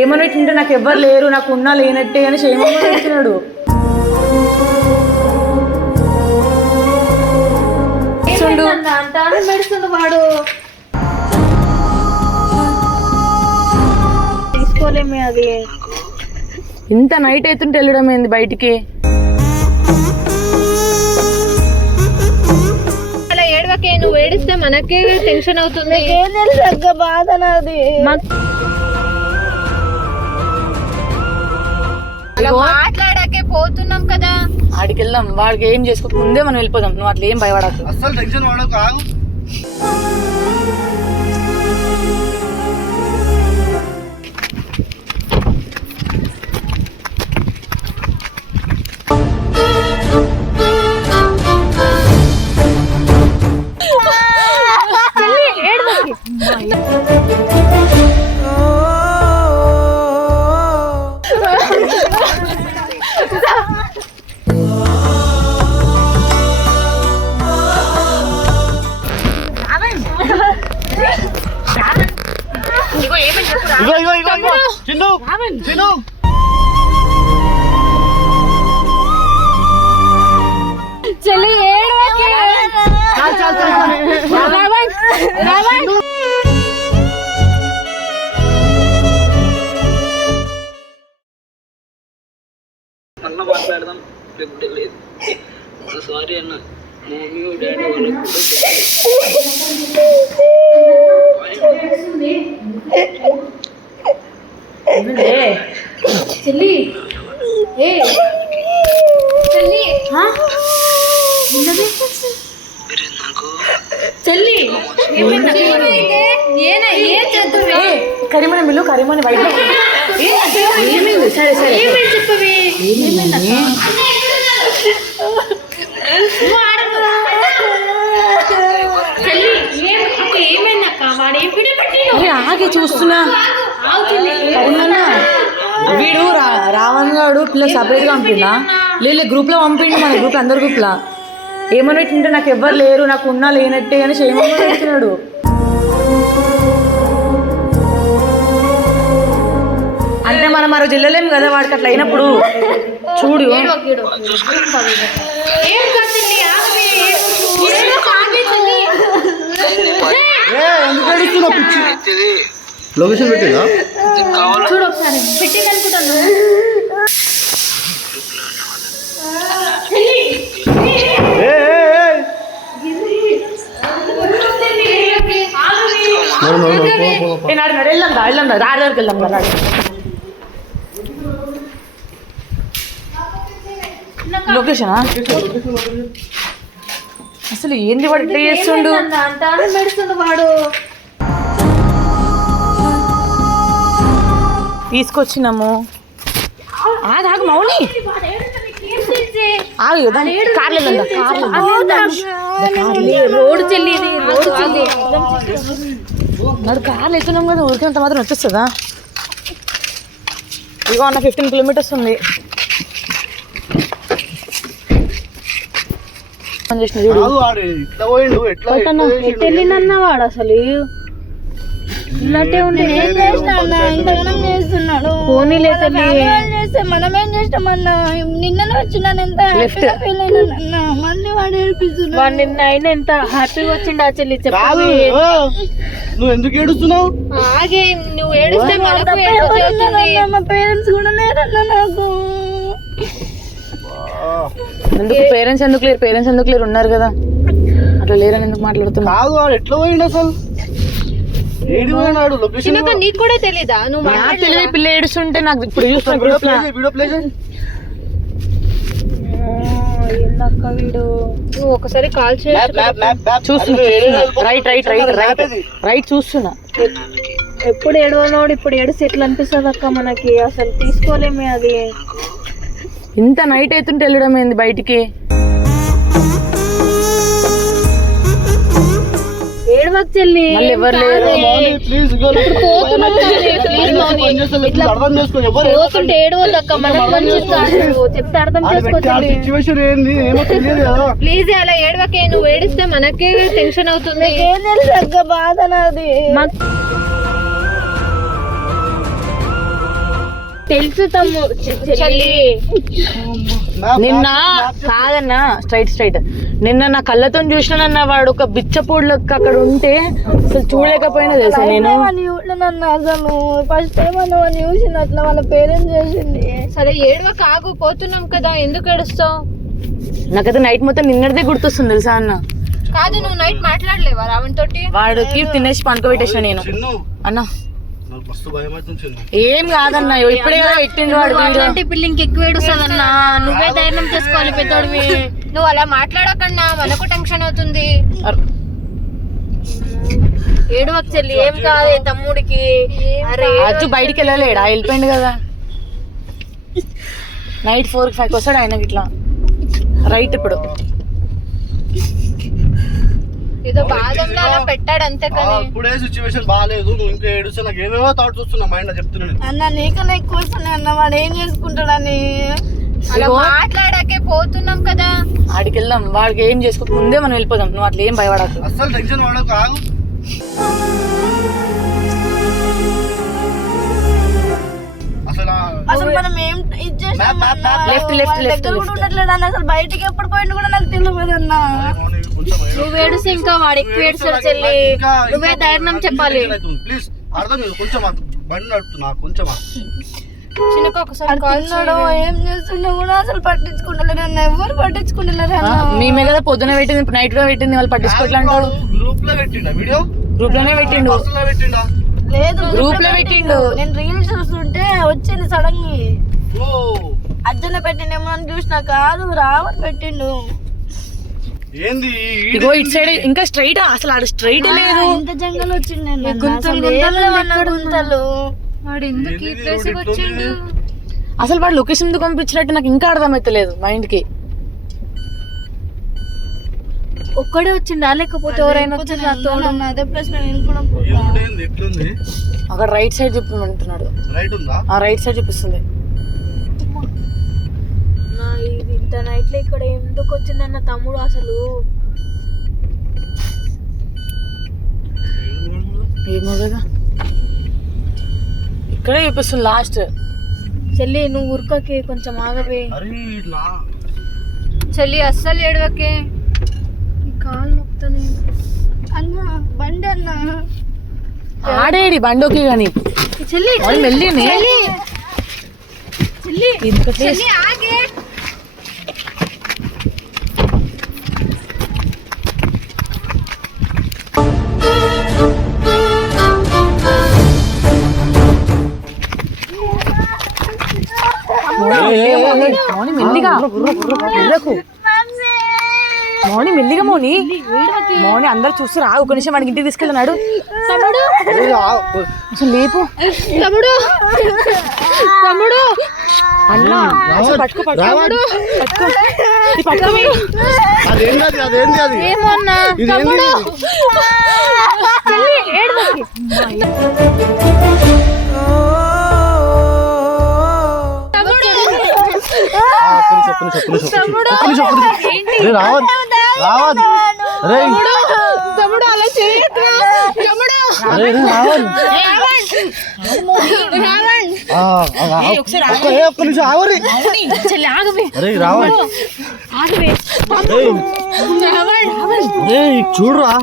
ఏమని పెట్టింటే నాకు ఎవ్వరు లేరు, నాకు ఉన్నా లేనట్టే అని క్షేమంగా పెడుతున్నాడు. వాడు తీసుకోలేమే అది. ఇంత నైట్ అవుతుంటే వెళ్ళడం ఏంది బయటికి? అలా ఏడవకే, నువ్వు ఏడిస్తే మనకే టెన్షన్ అవుతుంది. బాధ నాది. అలా మాట్లాడాకే పోతున్నాం కదా, ఆడికి వెళ్దాం. వాడికి ఏం చేసుకోక ముందే మనం వెళ్ళిపోదాం. నువ్వు అట్లా ఏం భయపడకు, అసలు టెన్షన్ పడకు. ఆగు. చెల్లి ఏడవకే. అన్న మాట్లాడదాం లేదు. సారీ అన్న, మమ్మీ డాడీ వాళ్ళకి చెల్లి ఏ చెల్లి చెల్లి కరిమని మిల్లు కరిమని బయట ఏమైంది? సరే సరే చెప్పవి. ఏమైందక్క? వాడు ఏం అరే ఆగే చూస్తున్నా. వీడు రావణ్ గాడు పిల్లలు సపరేట్గా పంపిండా? లేదు గ్రూప్లో పంపిండు, మన గ్రూప్ అందరు గ్రూప్లా. ఏమని పెట్టింటే నాకు ఎవ్వరు లేరు, నాకు ఉన్నా లేనట్టే అని క్షేమంగా పెడుతున్నాడు. అంటే మనం మరో జిల్లలేం కదా వాడికి అట్లా అయినప్పుడు. చూడు లొకేషన్ పెట్టిందా? చూడు ఒకసారి పెట్టి కనుకుంటాను. లొకేషనా? అసలు ఏంది వాడు ఇట్లా చేస్తుండు? వాడు తీసుకొచ్చినాము. ఆగు మౌని, కార్లు రోడ్డు చెల్లి నాడు కార్లు వెళ్తున్నాం కదా, ఊరికంత మాత్రం వచ్చేస్తుందా? ఇగో అన్న 15 కిలోమీటర్స్ ఉంది. వాడు అసలు ఇలాంటి ఉంటే చేస్తున్నాడు. పోనీలే చేస్తే మనం ఏం చేస్తామన్నా? నిన్ననే వచ్చినాను, ఎంత హ్యాపీగా ఫీల్ అయినా. మళ్ళీ వాడు ఏడిపిస్తున్నాడు. వాడు నిన్న అయినా ఎంత హ్యాపీగా వచ్చిండు ఆ చెల్లి. చెప్పాలి, నువ్వు ఎందుకు ఏడుస్తున్నావు? ఆగే, నువ్వు ఏడిస్తే మా పేరెంట్స్ కూడా లేరన్నా నాకు. ఎందుకు పేరెంట్స్ ఎందుకు లేరు? పేరెంట్స్ ఎందుకు లేరు? ఉన్నారు కదా, అట్లా లేరని ఎందుకు మాట్లాడుతున్నా? కాదు, వాడు ఎట్లా పోయిండు అసలు? నీకు కూడా తెలీదా? నువ్వు తెలియదు. పిల్ల ఏడుస్తుంటే నాకు ఇప్పుడు చూస్తున్నా వీడు. నువ్వు ఒకసారి కాల్ చూస్తున్నా. రైట్ చూస్తున్నా. ఎప్పుడు ఏడవనోడు ఇప్పుడు ఏడిసి ఎట్లా అనిపిస్తుంది అక్క మనకి? అసలు తీసుకోలేమే అది. ఇంత నైట్ అవుతుంటే వెళ్ళడం ఏంది బయటికి? ఏడవకు చెల్లి, ఎవరు లేరు. పోతుంటే ఏడవద్దక్క, చెప్తే అర్థం చేసుకోవచ్చు. ప్లీజ్ అలా ఏడవకే, నువ్వు ఏడిస్తే మనకే టెన్షన్ అవుతుంది. బాధ నాది. తెలుసు తమ్ము చెల్లి నిన్న కాదన్నా స్ట్రైట్ నిన్న నా కళ్ళతో చూసినానన్న వాడు ఒక బిచ్చపూడ్ లెక్క అక్కడ ఉంటే అసలు చూడలేకపోయినా తెలుసా నేను. నన్ను అసలు ఫస్ట్ టైం అన్న వాళ్ళు చూసింది అట్లా వాళ్ళ పేరెంట్స్ చేసింది. సరే ఏడవ కాగు పోతున్నాం కదా, ఎందుకు ఏడుస్తావు? నాకైతే నైట్ మొత్తం నిన్నటిదే గుర్తొస్తుంది తెలుసా అన్న. కాదు నువ్వు నైట్ మాట్లాడలేవా రావణ్ తోటి? వాడికి తినేసి పండుకోబెట్టేసిన నేను అన్న. ఏం కాదన్న ఇప్పుడే కదా పెట్టిండు వాడు. అలాంటి పిల్లింకి ఎక్కువ ఏడుస్తుందన్నా, నువ్వే ధైర్యం చేసుకోవాలి పెద్దోడివి. నువ్వు అలా మాట్లాడకన్నా మనకు టెన్షన్ అవుతుంది. ఏడవకు చెల్లి, ఏం కాదు తమ్ముడికి. అరే అజ్జు బయటికి వెళ్ళలేడా, వెళ్ళిపోయింది కదా. నైట్ 4-5 వస్తాడు ఆయనకి ఇట్లా రైట్. ఇప్పుడు ఏదో బాధంలో అలా పెట్టాడు అంతే. కానీ ఇప్పుడే సిచ్యువేషన్ బాగాలేదు, నువ్వు ఇంకా ఏడుస్తా నాకు ఏమేమో థాట్స్ వస్తున్నా మైండ్ చెప్తున్నాను అన్న. నీకన్నా ఎక్కువ వస్తున్నాయి అన్న, వాడు ఏం చేసుకుంటాడని అలా మాట్లాడాకే పోతున్నాం కదా. ఆడికి వెళ్దాం, వాడికి ఏం చేసుకోక ముందే మనం వెళ్ళిపోదాం. నువ్వు అట్లా ఏం భయపడకు. అస్సలు టెన్షన్ పడకు, ఆగు. అసలు మనం ఏం ఇది చేసాం లెఫ్ట్ అసలు బయటికి ఎప్పుడు పోయిండు కూడా నాకు తెలియదు అన్న. నువ్వు ఏడుసి ఇంకా వాడు ఎక్కువ ఏడుస్తాడు చెల్లి, నువ్వే ధైర్యం చెప్పాలి. ప్లీజ్ అర్థం లేదు, కొంచెం బండి నడుపుతున్నా కొంచెం. చిన్నకు ఒకసారి ఏం చేస్తున్నా కూడా అసలు పట్టించుకుంటలేరు అన్న, ఎవరు పట్టించుకుంటలేరు అన్న. మేమే కదా పొద్దున పెట్టింది, ఇప్పుడు నైట్ కూడా పెట్టింది, వాళ్ళు పట్టించుకోవట్లే అంటాడు. గ్రూప్ లో పెట్టిండా వీడియో? గ్రూప్ లోనే పెట్టిండు. పెట్టిండా? లేదు గ్రూప్ లో పెట్టిండు. నేను రీల్స్ చూస్తుంటే వచ్చింది సడన్ గా. అర్జున పెట్టిండేమో అని చూసినా, కాదు రావని పెట్టిండు. ఏంది ఇగో ఇటు సైడ్ ఇంకా స్ట్రైట్, అసలు ఆడ స్ట్రైట్ లేదు. ఇంత జంగల్ వచ్చింది గుంతలు. వాడు ఎందుకు ఈ ప్లేస్ వచ్చిండు? అసలు వాడు లొకేషన్ ఎందుకు పంపించినట్టు నాకు ఇంకా అర్థమైతలేదు మైండ్ కి. ఒక్కడే వచ్చిండా లేకపోతే ఎవరైనా వచ్చారు? అదే ప్లేస్ నేను కూడా ఎట్లుంది అక్కడ రైట్ సైడ్ చెప్పమంటున్నాడు. రైట్ ఉందా? ఆ రైట్ సైడ్ చూపిస్తుంది. ఇది ఇంత నైట్ లో ఇక్కడ ఎందుకు వచ్చిందన్న తమ్ముడు అసలు? ఏమో కదా, ఇక్కడే చూపిస్తుంది లాస్ట్. చెల్లి నువ్వు ఉరకకే, కొంచెం ఆగవే అరే చెల్లి, అస్సలు ఏడవకే. కాలు నొక్కుతాను అన్న, బండి అన్న. ఆడేడి బండోకి గాని చెల్లి మెల్లినే చెల్లి ఆగే. మెల్లిగా మౌని, మెల్లిగా మౌని. మౌని అందరు చూస్తురా, ఒక నిమిషం వాడికి ఇంటికి తీసుకెళ్ళినాడు. అసలు లేపు తమ్ముడు, తమ్ముడు అన్నా, పట్టుకో పట్టుకో పట్టుకో. అదేంటి అదేంటి అది? ఏమన్నా తమ్ముడు చెల్లి ఏడవకి. తమ్ముడు అలా చేయొద్దు చూడరా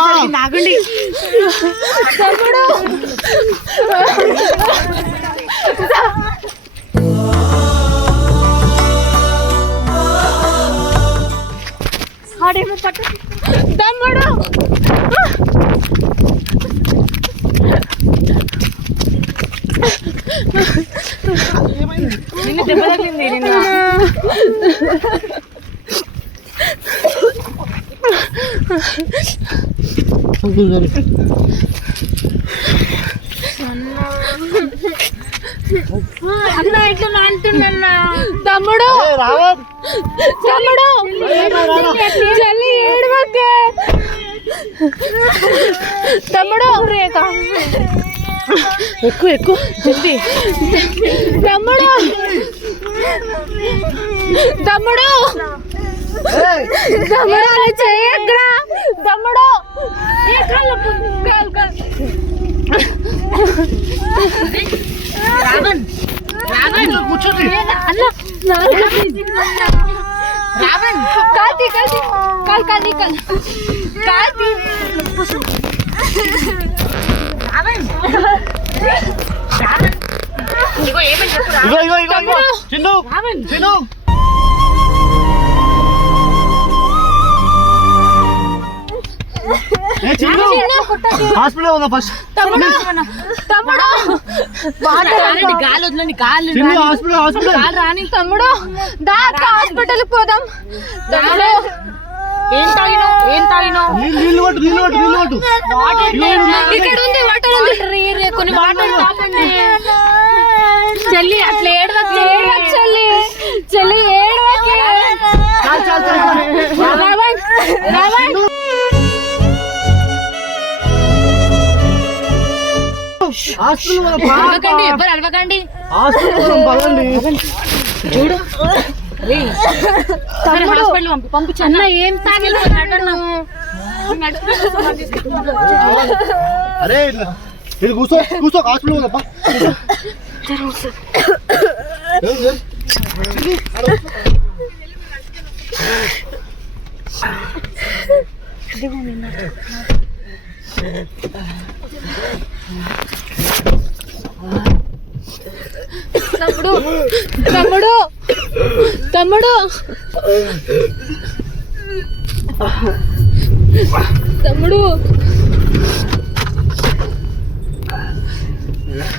చూడు నాగండి. తమ్ముడు నిన్ను దెబ్బ తగిలింది. నిన్ను అన్న ఇట్లా నాంటున్నా. తమ్ముడు తమ్ముడు చల్లి ఏడవకే. తమ్ముడు ఎక్కువ ఎక్కువ జల్దీ. తమ్ముడు తమ్ముడు తమ్ముడు అలా చేయకురా తమ్ముడు కూర్చోండి రావణ్ కాల్తి కాల్తి కాల్ కాల్తి కాల్ కాల్తి ఇగో చిన్ను చిన్ను హాస్పిటల్ ఉందా ఫస్ట్ తమ్ముడు గాలి వదలండి గాలి చిన్ను హాస్పిటల్ రాని తమ్ముడు దా హాస్పిటల్ పోదాం తమ్ముడు ఏం తాగినావు నీళ్ళు పట్టు ఇక్కడ ఉంది వాటర్ ఉంది కొన్ని వాటర్ తాపండి చెల్లి అట్లా ఏడవకు చెల్లి చెల్లి ఏడవకి రావణ్ అరవకండి ఎవ్వరు అరవకండి చూడు హాస్పిటల్ పంపించు అన్న ఏం తాగి అరే ఇది కూర్చో హాస్పిటల్ ఉందప్పా తమ్ముడు తమ్ముడు తమ్ముడు తమ్ముడు